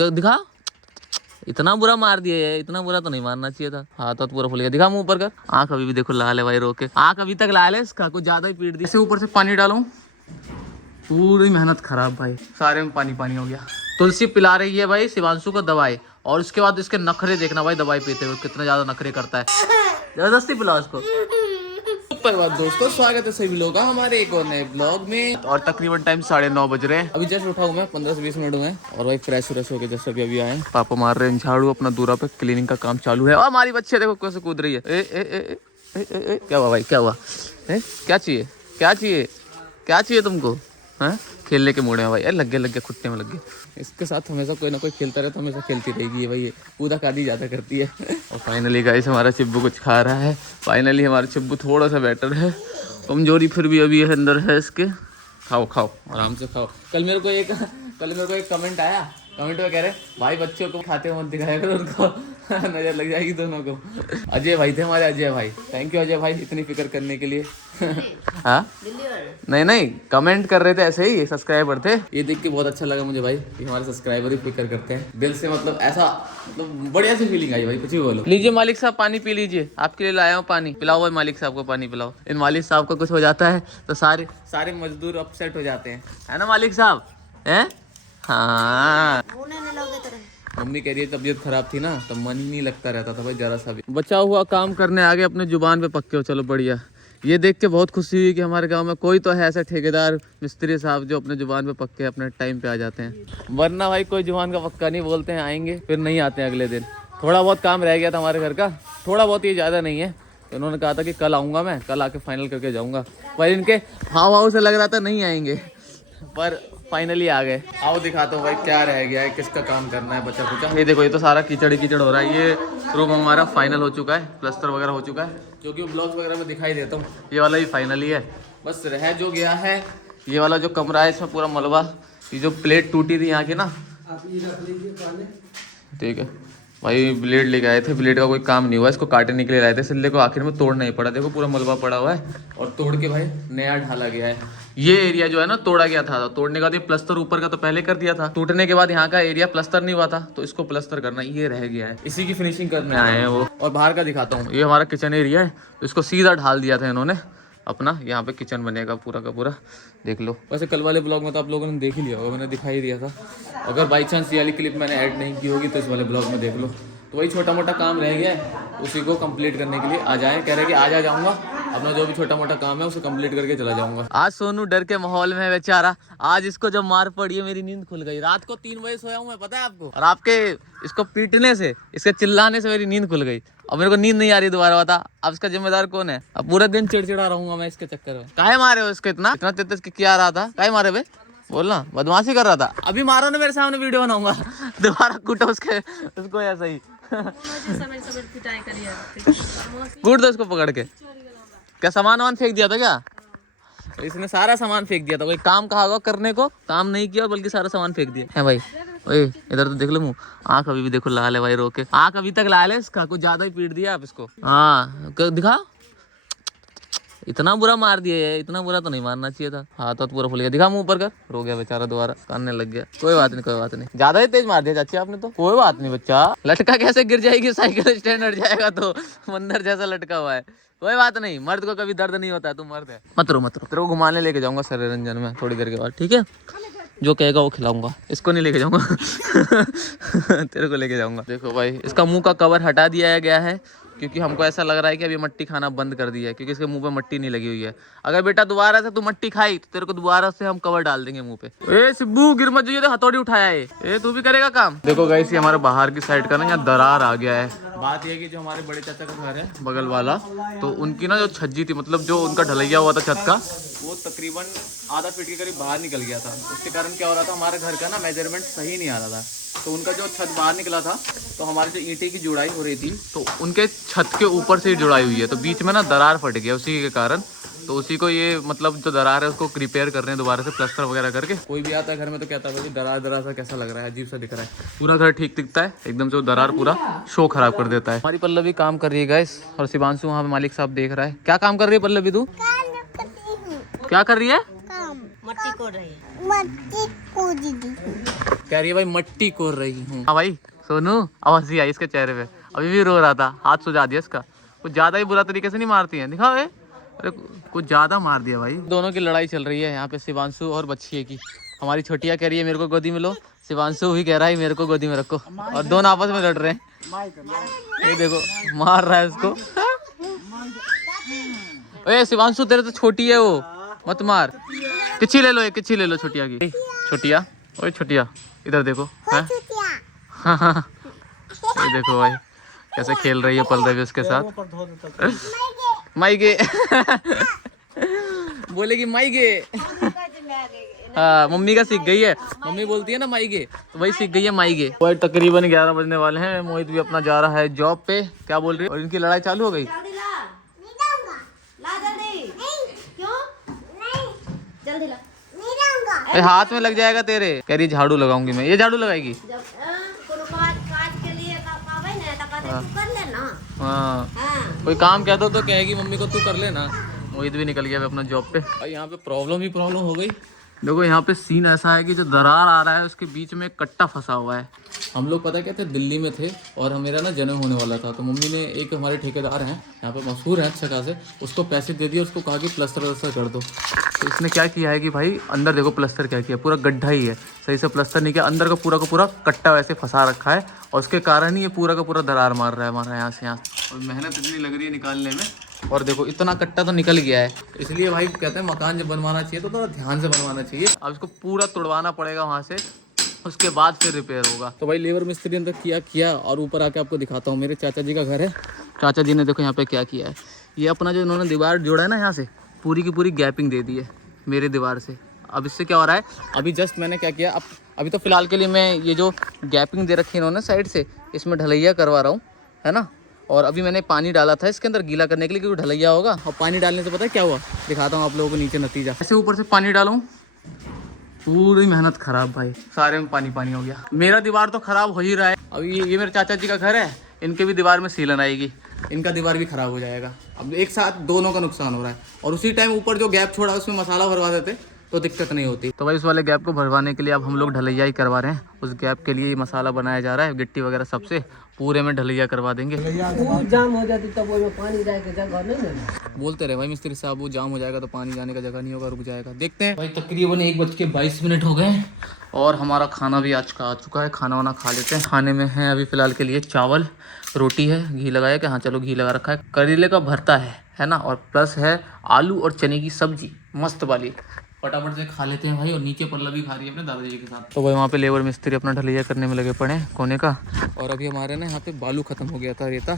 दिखा, इतना बुरा मार दिया है, इतना बुरा तो नहीं मारना चाहिए था। हाथ तो पूरा फुल गया, दिखा मुंह ऊपर कर। आँख अभी भी देखो लाल है भाई, रोके आँख अभी तक लाल है इसका, कुछ ज्यादा ही पीट दी। इसे ऊपर से पानी डालूं, पूरी मेहनत खराब भाई, सारे में पानी पानी हो गया। तुलसी पिला रही है भाई शिवांशु को दवाई, और उसके बाद इसके नखरे देखना भाई, दवाई पीते हुए कितना ज्यादा नखरे करता है। जबरदस्ती पिलाओ उसको। पर दोस्तों स्वागत है सभी लोगों का हमारे एक और नए ब्लॉग में। और तकरीबन टाइम 9:30 बज रहे हैं। अभी जस्ट उठा हूँ मैं, 15 से 20 मिनट हुए हैं। और भाई फ्रेश व्रेश होकर जस्ट अभी आए। पापा मार रहे हैं झाड़ू, अपना दूरा पे क्लीनिंग का काम चालू है। और हमारी बच्चे देखो कैसे कूद रही है। ए, ए, ए, ए, ए, ए, ए, क्या हुआ भाई, क्या हुआ? क्या चाहिए, क्या चाहिए, क्या चाहिए तुमको? है खेलने के मूड में भाई, लग गए खुट्टे में लग गए। इसके साथ हमेशा कोई ना कोई खेलता रहे तो हमेशा खेलती रहेगी ये भाई, कूदा कादी ज़्यादा करती है। और फाइनली गाइस हमारा चिब्बू कुछ खा रहा है। फाइनली हमारा चिब्बू थोड़ा सा बेटर है, कमजोरी फिर भी अभी अंदर है इसके। खाओ खाओ आराम से खाओ। कल मेरे को एक कमेंट आया, कमेंट में कह रहे भाई बच्चों को खाते हुए मत दिखाया करो, उनको नजर लग जाएगी दोनों को। अजय भाई थे हमारे, अजय भाई, थैंक यू अजय भाई इतनी फिक्र करने के लिए। हाँ नहीं कमेंट कर रहे थे ऐसे ही, सब्सक्राइबर थे। ये देख के बहुत अच्छा लगा मुझे भाई कि हमारे सब्सक्राइबर ही फिक्र करते हैं दिल से, मतलब ऐसा मतलब बढ़िया सी फीलिंग आई भाई, कुछ भी बोलो। लीजिए मालिक साहब पानी पी लीजिए, आपके लिए लाया हूँ पानी, पिलाओ भाई मालिक साहब को पानी पिलाओ। इन मालिक साहब को कुछ हो जाता है तो सारे मजदूर अपसेट हो जाते हैं, है ना मालिक साहब? है हाँ। मम्मी कह रही है तबीयत खराब थी ना, तो मन ही नहीं लगता रहता था भाई जरा सा भी। बचा हुआ काम करने आगे अपने जुबान पे पक्के हो, चलो बढ़िया। ये देख के बहुत खुशी हुई कि हमारे गांव में कोई तो है ऐसा ठेकेदार मिस्त्री साहब जो अपने जुबान पे पक्के अपने टाइम पे आ जाते हैं। वरना भाई कोई जुबान का पक्का नहीं, बोलते हैं आएंगे फिर नहीं आते हैं अगले दिन। थोड़ा बहुत काम रह गया था हमारे घर का, थोड़ा बहुत, ये ज़्यादा नहीं है। तो उन्होंने कहा था कि कल आऊँगा मैं, कल आके फाइनल करके जाऊँगा। पर इनके हाव से लग रहा था नहीं आएंगे, पर फाइनली आ गए। आओ दिखाता हूँ भाई क्या रह गया है, किसका काम करना है बचा कुचा। ये देखो ये तो सारा कीचड़ हो रहा है। ये रूम हमारा फाइनल हो चुका है, प्लास्टर वगैरह हो चुका है, जो कि ब्लॉग्स वगैरह में दिखाई देता हूँ। ये वाला भी फाइनली है, बस रह जो गया है ये वाला जो कमरा है, इसमें पूरा मलबा, ये जो प्लेट टूटी थी यहाँ की ना, ठीक है भाई। ब्लेड लेके आए थे, ब्लेड का कोई काम नहीं हुआ, इसको काटने के लिए लाए थे, सिल्ले को आखिर में तोड़ना ही पड़ा। देखो पूरा मलबा पड़ा हुआ है, और तोड़ के भाई नया ढाला गया है। ये एरिया जो है ना तोड़ा गया था, तोड़ने के बाद ये प्लास्टर ऊपर का तो पहले कर दिया था, टूटने के बाद यहाँ का एरिया प्लास्टर नहीं हुआ था, तो इसको प्लास्टर करना ये रह गया है, इसी की फिनिशिंग करने आए हैं वो। और बाहर का दिखाता हूँ, ये हमारा किचन एरिया है, तो इसको सीधा ढाल दिया था इन्होंने अपना, यहाँ पे किचन बनेगा पूरा का पूरा, देख लो। वैसे कल वाले ब्लॉग में तो आप लोगों ने देख ही लिया होगा, मैंने दिखाई दिया था। अगर बाई चांस ये वाली क्लिप मैंने ऐड नहीं की होगी तो इस वाले ब्लॉग में देख लो। तो वही छोटा मोटा काम रह गया है, उसी को कंप्लीट करने के लिए आ जाए, कह रहे कि आज आ जाऊँगा, अपना जो भी छोटा मोटा काम है उसे कंप्लीट करके चला जाऊँगा। आज सोनू डर के माहौल में है बेचारा, आज इसको जब मार पड़ी है मेरी नींद खुल गई। रात को 3 बजे सोया हूँ मैं, पता है आपको, और आपके इसको पीटने से, इसके चिल्लाने से मेरी नींद खुल गई। अब मेरे को नींद नहीं आ रही दोबारा, बता अब इसका जिम्मेदार कौन है? अब पूरा दिन चिड़चिड़ा रहूंगा मैं इसके चक्कर में। काहे मारे हो इसको इतना तेज क्या रहा था? काहे मारे बे? बोलना, बदमाशी कर रहा था। अभी मारो ना मेरे सामने, वीडियो बनाऊंगा दोबारा कूटो उसको ऐसा ही कूट दो उसको पकड़ के। क्या सामान फेंक दिया था क्या? इसने सारा सामान फेंक दिया था, कोई काम कहा होगा करने को, काम नहीं किया बल्कि सारा सामान फेंक दिया है भाई। ओए इधर तो देख लो मुंह, आँख अभी भी देखो लाल है भाई, रोके आँख अभी तक लाल है इसका, कुछ ज्यादा ही पीट दिया आप इसको। हाँ दिखा, इतना बुरा मार दिया है, इतना बुरा तो नहीं मारना चाहिए था। हाथ तो पूरा फुल गया, दिखा मुंह ऊपर कर, रो गया बेचारा, दोबारा कानने लग गया। कोई बात नहीं, ज्यादा ही तेज मार दिया चाची आपने तो। कोई बात नहीं बच्चा, लटका कैसे गिर जाएगी, साइकिल स्टैंड हट जाएगा तो मंदिर जैसा लटका हुआ है। कोई बात नहीं, मर्द को कभी दर्द नहीं होता है, तू मर्द है। मत रो तेरे को घुमाने लेके जाऊंगा सर रंजन में थोड़ी देर के बाद, ठीक है? जो कहेगा वो खिलाऊंगा, इसको नहीं लेके जाऊंगा तेरे को लेके जाऊंगा। देखो भाई इसका मुंह का कवर हटा दिया गया है, क्योंकि हमको ऐसा लग रहा है कि अभी मट्टी खाना बंद कर दिया है, क्योंकि इसके मुंह पे मट्टी नहीं लगी हुई है। अगर बेटा दोबारा से तू मट्टी खाई तो तेरे को दोबारा से हम कवर डाल देंगे मुंह पे। ए सिब्बू गिर मत जाइए, तो हथौड़ी उठाया है ए, तू भी करेगा काम। देखो गाइस ये हमारे बाहर की साइड का ना यहाँ दरार आ गया है। बात ये कि जो हमारे बड़े चाचा का घर है बगल वाला, तो उनकी ना जो छज्जी थी, मतलब जो उनका ढलैया हुआ था छत का, वो तकरीबन आधा फीट के करीब बाहर निकल गया था। उसके कारण क्या हो रहा था, हमारे घर का ना मेजरमेंट सही नहीं आ रहा था, तो उनका जो छत बाहर निकला था, तो हमारी जो ईंटें की जुड़ाई हो रही थी, तो उनके छत के ऊपर से ही जुड़ाई हुई है, तो बीच में ना दरार फट गया उसी के कारण। तो उसी को ये मतलब जो दरार है उसको रिपेयर कर रहे हैं दोबारा से, प्लास्टर वगैरह करके। कोई भी आता है घर में तो कहता है भाई दरार सा कैसा लग रहा है, अजीब सा दिख रहा है। पूरा घर ठीक दिखता है एकदम से, वो दरार पूरा शो खराब कर देता है। हमारी पल्लवी काम कर रही है गाइस, और शिवांशु वहाँ पे मालिक साहब देख रहा है। क्या काम कर रही है पल्लवी तू? क्या कर रही है? मट्टी कोड़ रही है। कह रही है भाई मट्टी कोर रही हूँ। हाँ भाई सोनू, आवाज ही आई इसके चेहरे पे, अभी भी रो रहा था, हाथ सुझा दिया इसका। कुछ ज्यादा ही बुरा तरीके से नहीं मारती है, दिखाओ। अरे कुछ ज्यादा मार दिया भाई। दोनों की लड़ाई चल रही है यहाँ पे, शिवांशु और बच्चिए की। हमारी छोटिया कह रही है मेरे को गोदी में लो, शिवांशु भी कह रहा है मेरे को गोदी में रखो, और दोनों आपस में लड़ रहे हैं। ये देखो मार रहा है उसको। ओए शिवांशु तेरे तो छोटी है वो, मत मार। किच्छी ले लो, एक किच्छी ले लो छोटिया की। छोटिया, ओए छोटिया इधर देखो है। हाँ ये देखो भाई कैसे खेल रही है पलदेव उसके साथ। माइगे बोलेगी माइगे। हाँ मम्मी का सीख गई है, मम्मी बोलती है ना माइगे, तो वही सीख गई है माइगे। भाई तकरीबन 11 बजने वाले हैं, मोहित भी अपना जा रहा है जॉब पे। क्या बोल रही है? और इनकी लड़ाई चालू हो गई। हाथ में लग जाएगा तेरे। कह रही झाड़ू लगाऊंगी मैं, ये झाड़ू लगाएगी। हाँ कोई काम कह दो तो कहेगी मम्मी को तू कर लेना। मोहित भी निकल गया अपना जॉब पे। भाई यहाँ पे प्रॉब्लम हो गई। देखो यहाँ पे सीन ऐसा है कि जो दरार आ रहा है उसके बीच में एक कट्टा फंसा हुआ है। हम लोग पता क्या थे, दिल्ली में थे और मेरा ना जन्म होने वाला था, तो मम्मी ने एक हमारे ठेकेदार हैं यहाँ पे मशहूर हैं अच्छे खासे, उसको पैसे दे दिए, उसको कहा कि प्लस्तर वस्तर कर दो। तो इसने क्या किया है कि भाई अंदर देखो प्लस्तर क्या किया, पूरा गड्ढा ही है, सही से प्लस्तर नहीं किया, अंदर का पूरा कट्टा वैसे फंसा रखा है और उसके कारण ही ये पूरा का पूरा दरार मार रहा है हमारा यहाँ से यहाँ। और मेहनत इतनी लग रही है निकालने में, और देखो इतना कट्टा तो निकल गया है। इसलिए भाई कहते हैं मकान जब बनवाना चाहिए तो थोड़ा ध्यान से बनवाना चाहिए। अब इसको पूरा तोड़वाना पड़ेगा वहाँ से, उसके बाद फिर रिपेयर होगा। तो भाई लेबर मिस्त्री अंदर किया और ऊपर आके आपको दिखाता हूँ। मेरे चाचा जी का घर है। चाचा जी ने देखो यहाँ पे क्या किया है, ये अपना जो इन्होंने दीवार जोड़ा है ना, यहाँ से पूरी की पूरी गैपिंग दे दी है मेरे दीवार से। अब इससे क्या हो रहा है, अभी जस्ट मैंने क्या किया, अब अभी तो फिलहाल के लिए मैं ये जो गैपिंग दे रखी है इन्होंने साइड से, इसमें ढलैया करवा रहा हूँ, है ना। और अभी मैंने पानी डाला था इसके अंदर गीला करने के लिए, क्योंकि ढलैया होगा। और पानी डालने से पता है क्या हुआ, दिखाता हूँ आप लोगों को नीचे नतीजा। ऐसे ऊपर से पानी डालूँ, पूरी मेहनत खराब भाई, सारे में पानी हो गया। मेरा दीवार तो खराब हो ही रहा है। अभी ये मेरे चाचा जी का घर है, इनके भी दीवार में सीलन आएगी, इनका दीवार भी खराब हो जाएगा। अब एक साथ दोनों का नुकसान हो रहा है। और उसी टाइम ऊपर जो गैप छोड़ा उसमें मसाला भरवा देते तो दिक्कत नहीं होती। तो भाई उस वाले गैप को भरवाने के लिए अब हम लोग ढलैया ही करवा रहे हैं। उस गैप के लिए ये मसाला बनाया जा रहा है, गिट्टी वगैरह सबसे पूरे में ढलैया करवा देंगे। जाम हो जाती तब वो पानी जाए के जगह नहीं ना। बोलते रहे भाई मिस्त्री साहब, वो जाम हो जाएगा तो पानी जाने का जगह नहीं होगा, रुक जाएगा। देखते हैं भाई। तकरीबन 1:22 हो गए और हमारा खाना भी आज का आ चुका है। खाना वाना खा लेते हैं। खाने में है अभी फ़िलहाल के लिए चावल, रोटी है, घी लगाया क्या, हाँ चलो घी लगा रखा है, करेले का भरता है ना, और प्लस है आलू और चने की सब्जी मस्त वाली। फटाफट से खा लेते हैं भाई। और नीचे पल्ला भी खा रही है अपने दादाजी के साथ। तो भाई वहाँ पे लेबर मिस्त्री अपना ढलैया करने में लगे पड़े कोने का। और अभी हमारे ना यहाँ पे बालू खत्म हो गया था, रेता,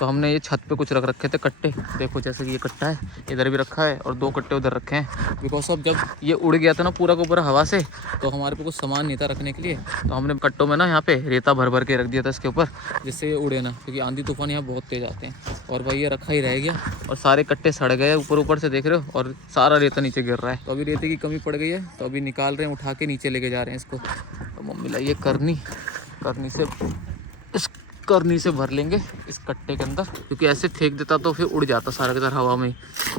तो हमने ये छत पे कुछ रख रखे थे कट्टे। देखो जैसे कि ये कट्टा है इधर भी रखा है और 2 कट्टे उधर रखे हैं, बिकॉज ऑफ जब ये उड़ गया था ना पूरा का पूरा हवा से, तो हमारे पे कुछ सामान नहीं था रखने के लिए, तो हमने कट्टों में ना यहाँ पे रेता भर के रख दिया था इसके ऊपर, जिससे ये उड़े ना, क्योंकि आंधी तूफान यहाँ बहुत तेज आते हैं। और भाई ये रखा ही रह गया और सारे कट्टे सड़ गए ऊपर से, देख रहे हो, और सारा रेता नीचे गिर रहा है। तो अभी रेते की कमी पड़ गई है, तो अभी निकाल रहे हैं, उठा के नीचे लेके जा रहे हैं इसको। तो मम्मी लाइए करनी से भर लेंगे इस कट्टे के अंदर, क्योंकि ऐसे फेंक देता तो फिर उड़ जाता सारा के सारा, हवा में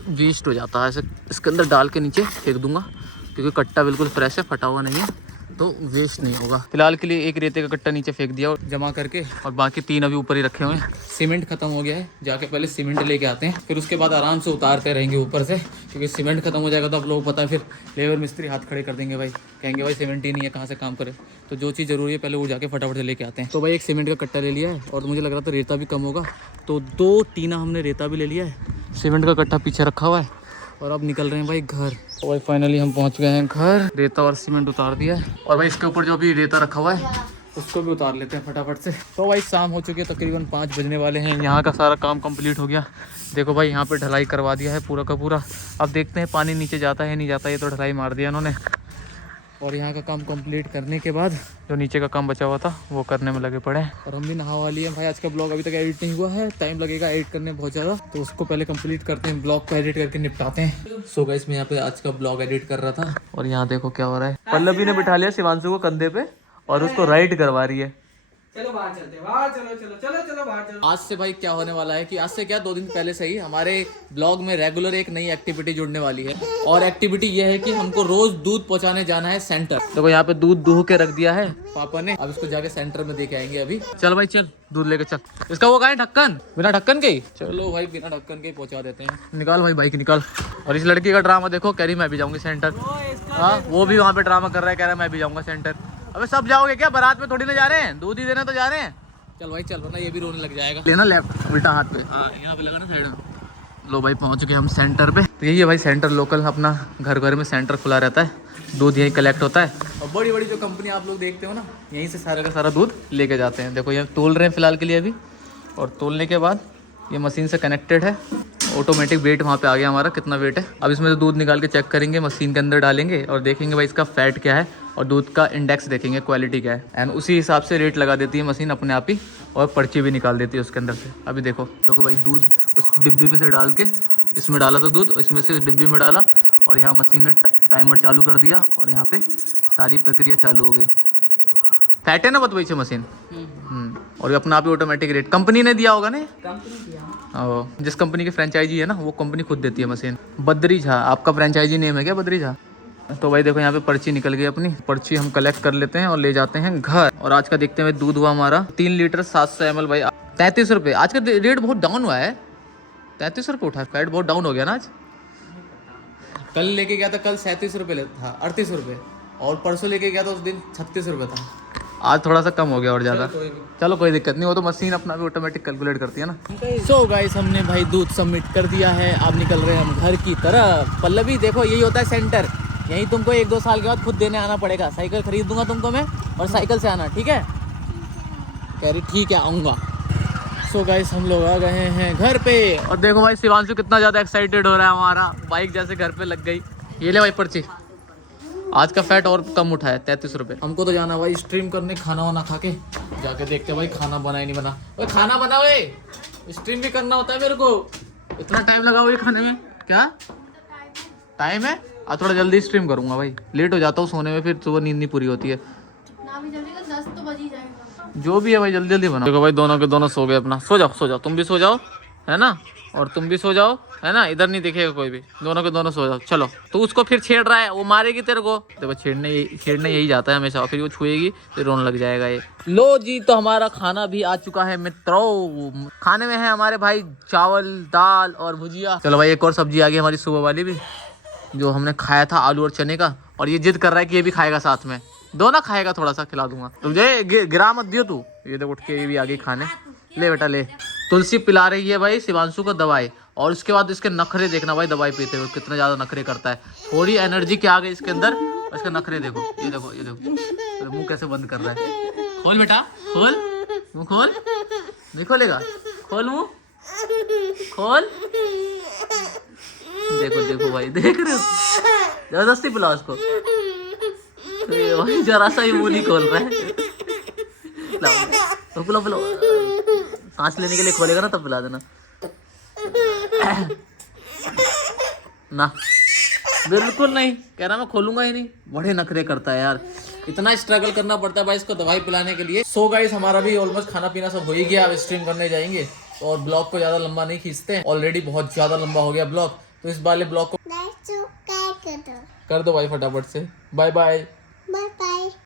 वेस्ट हो जाता है। ऐसे इसके अंदर डाल के नीचे फेंक दूंगा, क्योंकि कट्टा बिल्कुल फ्रेश है, फटा हुआ नहीं है, तो वेस्ट नहीं होगा। फिलहाल के लिए एक रेते का कट्टा नीचे फेंक दिया और जमा करके, और बाकी 3 अभी ऊपर ही रखे हुए हैं। सीमेंट खत्म हो गया है, जाके पहले सीमेंट लेके आते हैं, फिर उसके बाद आराम से उतारते रहेंगे ऊपर से, क्योंकि सीमेंट खत्म हो जाएगा तो आप लोगों को पता है फिर लेबर मिस्त्री हाथ खड़े कर देंगे भाई, कहेंगे भाई सीमेंट ही नहीं है, कहाँ से काम करे। तो जो चीज़ जरूरी है पहले वो जाके फटाफट से लेके आते हैं। तो भाई एक सीमेंट का कट्टा ले लिया है, और मुझे लग रहा था रेता भी कम होगा, तो 2 टीना हमने रेता भी ले लिया है, सीमेंट का कट्टा पीछे रखा हुआ है, और अब निकल रहे हैं भाई घर। तो भाई फाइनली हम पहुंच गए हैं घर, रेता और सीमेंट उतार दिया है, और भाई इसके ऊपर जो भी रेता रखा हुआ है उसको भी उतार लेते हैं फटाफट से। तो भाई शाम हो चुकी है, तकरीबन 5 बजने वाले हैं। यहाँ का सारा काम कंप्लीट हो गया। देखो भाई यहाँ पे ढलाई करवा दिया है पूरा का पूरा। अब देखते हैं पानी नीचे जाता है नहीं जाता, ये तो ढलाई मार दिया इन्होंने। और यहाँ का काम कंप्लीट करने के बाद जो नीचे का काम बचा हुआ था वो करने में लगे पड़े। और हम भी नहा लिए भाई। आज का ब्लॉग अभी तक एडिट नहीं हुआ है, टाइम लगेगा एडिट करने में बहुत ज़्यादा, तो उसको पहले कंप्लीट करते हैं, ब्लॉग को एडिट करके निपटाते हैं। सो गाइस मैं यहाँ पे आज का ब्लॉग एडिट कर रहा था, और यहाँ देखो क्या हो रहा है। पल्लवी ने बिठा लिया शिवांशु को कंधे पे और उसको राइड करवा रही है। चलो बाहर चलते हैं, बाहर चलो चलो चलो चलो बाहर चलो। आज से भाई क्या होने वाला है कि आज से क्या 2 दिन पहले से ही हमारे ब्लॉग में रेगुलर एक नई एक्टिविटी जुड़ने वाली है। और एक्टिविटी ये है कि हमको रोज दूध पहुंचाने जाना है सेंटर। देखो यहाँ पे दूध दूह के रख दिया है पापा ने, अब इसको जाके सेंटर में दे के आएंगे अभी। चल भाई चल दूध लेके चल। इसका वो कहाँ है ढक्कन, बिना ढक्कन के ही। चलो भाई बिना ढक्कन के ही पहुंचा देते हैं। निकाल भाई बाइक निकाल। और इस लड़की का ड्रामा देखो, कह रही मैं भी जाऊंगी सेंटर। हाँ वो भी वहाँ पे ड्रामा कर रहा है, कह रहा है मैं भी जाऊंगा सेंटर। अबे सब जाओगे क्या, बारात में थोड़ी ना जा रहे हैं, दूध ही देने तो जा रहे हैं। चल भाई चल, वरना ये भी रोने लग जाएगा। लेना लेफ्ट उल्टा हाथ पे, हाँ यहाँ पे लगा ना साइड में। लो भाई पहुंच गए हम सेंटर पे। तो यही है भाई सेंटर, लोकल अपना घर घर में सेंटर खुला रहता है, दूध यहीं कलेक्ट होता है। और बड़ी बड़ी जो कंपनी आप लोग देखते हो ना, यहीं से सारा का सारा दूध लेके जाते हैं। देखो ये तोल रहे हैं फिलहाल के लिए अभी, और तोलने के बाद ये मशीन से कनेक्टेड है। ऑटोमेटिक वेट वहाँ पे आ गया हमारा, कितना वेट है। अब इसमें से दूध निकाल के चेक करेंगे, मशीन के अंदर डालेंगे और देखेंगे भाई इसका फैट क्या है और दूध का इंडेक्स देखेंगे, क्वालिटी क्या है। एंड उसी हिसाब से रेट लगा देती है मशीन अपने आप ही, और पर्ची भी निकाल देती है उसके अंदर से। अभी देखो देखो भाई दूध उस डिब्बी में से डाल के इसमें डाला था दूध, इसमें से डिब्बी में डाला और यहाँ मशीन ने टाइमर चालू कर दिया और यहाँ पे सारी प्रक्रिया चालू हो गई। फैट है ना बतवाई से मशीन। और ये अपना आप ही ऑटोमेटिक रेट कंपनी ने दिया होगा ना, कंपनी दिया। जिस कंपनी की फ्रेंचाइजी है ना वो कंपनी खुद देती है मशीन। बद्री झा आपका फ्रेंचाइजी नेम है क्या, बद्री झा? तो भाई देखो यहाँ पे पर्ची निकल गई अपनी, पर्ची हम कलेक्ट कर लेते हैं और ले जाते हैं घर। और आज का देखते हैं दूध हुआ हमारा 3 लीटर 700 ml भाई 33 रुपये। आज का रेट बहुत डाउन हुआ है, 33 रुपये उठा है। फैट बहुत डाउन हो गया ना आज। कल लेके गया था, कल 37 रुपये था, 38 रुपये। और परसों लेके गया था उस दिन 36 रुपये था। आज थोड़ा सा कम हो गया और ज़्यादा। चलो कोई दिक्कत नहीं, वो तो मशीन अपना भी ऑटोमेटिक कैलकुलेट करती है ना। सो गाइस हमने भाई दूध सबमिट कर दिया है, अब निकल रहे हैं हम घर की तरफ। पल्लवी देखो यही होता है सेंटर, यहीं तुमको 1-2 साल के बाद खुद देने आना पड़ेगा। साइकिल खरीद दूंगा तुमको मैं और साइकिल से आना, ठीक है? कह रही ठीक है आऊँगा। सो गाइस हम लोग आ गए हैं घर पे और देखो भाई शिवांशु कितना ज़्यादा एक्साइटेड हो रहा है हमारा, बाइक जैसे घर पे लग गई। ये ले भाई पर्ची, आज का फैट और कम उठा है 33 रुपये। हमको तो जाना भाई स्ट्रीम करने, खाना वाना खा के जाके देखते हैं भाई खाना बना ही नहीं बना। ओए खाना बना, ओए स्ट्रीम भी करना होता है मेरे को। इतना टाइम लगा हुआ खाने में, क्या टाइम है? आज थोड़ा जल्दी स्ट्रीम करूंगा भाई, लेट हो जाता हूँ सोने में, फिर सुबह नींद नहीं पूरी होती है। ना भी जल्दी कर 10 तो बज ही जाएगा। जो भी है भाई जल्दी जल्दी बनाओ। देखो भाई दोनों के दोनों सो गए अपना। सो जाओ सो जाओ, तुम भी सो जाओ है ना, और तुम भी सो जाओ है ना, इधर नहीं दिखेगा कोई भी, दोनों के दोनों सो जाओ। चलो तू उसको फिर छेड़ रहा है, वो मारेगी तेरे को। देखो छेड़ने यही जाता है हमेशा, फिर वो छुएगी फिर रोने लग जाएगा ये। लो जी तो हमारा खाना भी आ चुका है मित्रों। खाने में है हमारे भाई चावल, दाल और भुजिया। चलो भाई एक और सब्जी आ गई हमारी सुबह वाली भी, जो हमने खाया था आलू और चने का। और ये जिद कर रहा है कि ये भी खाएगा साथ में, दोनों खाएगा, थोड़ा सा खिला दूंगा तुझे, गिरा मत दियो तू। ये देखो उठ के ये भी आ गई खाने, ले बेटा ले। तुलसी पिला रही है भाई शिवांशु को दवाई, और उसके बाद इसके नखरे देखना भाई दवाई पीते हुए कितने ज्यादा नखरे करता है। थोड़ी एनर्जी क्या आ गई इसके अंदर, इसके नखरे देखो, ये देखो ये देखो मुंह कैसे बंद कर रहा है। खोल बेटा खोल, मुंह खोल, नहीं खोलेगा, खोल मुंह खोल। देखो देखो भाई देख रहे हो, जबरदस्ती पिलाओ उसको। भाई जरा सा ही मुंह नहीं खोल रहा है। पिलाओ पिलाओ पिलाओ, सांस लेने के लिए खोलेगा ना तब पिला देना ना। बिल्कुल नहीं, कह रहा मैं खोलूंगा ही नहीं। बड़े नखरे करता है यार, इतना स्ट्रगल करना पड़ता है भाई इसको दवाई पिलाने के लिए। सो गाइस हमारा भी ऑलमोस्ट खाना पीना सब हो ही गया, अब स्ट्रीम करने जाएंगे। और ब्लॉग को ज्यादा लंबा नहीं खींचते, ऑलरेडी बहुत ज्यादा लंबा हो गया ब्लॉग, तो इस वाले ब्लॉग को कर दो भाई फटाफट से। Bye bye.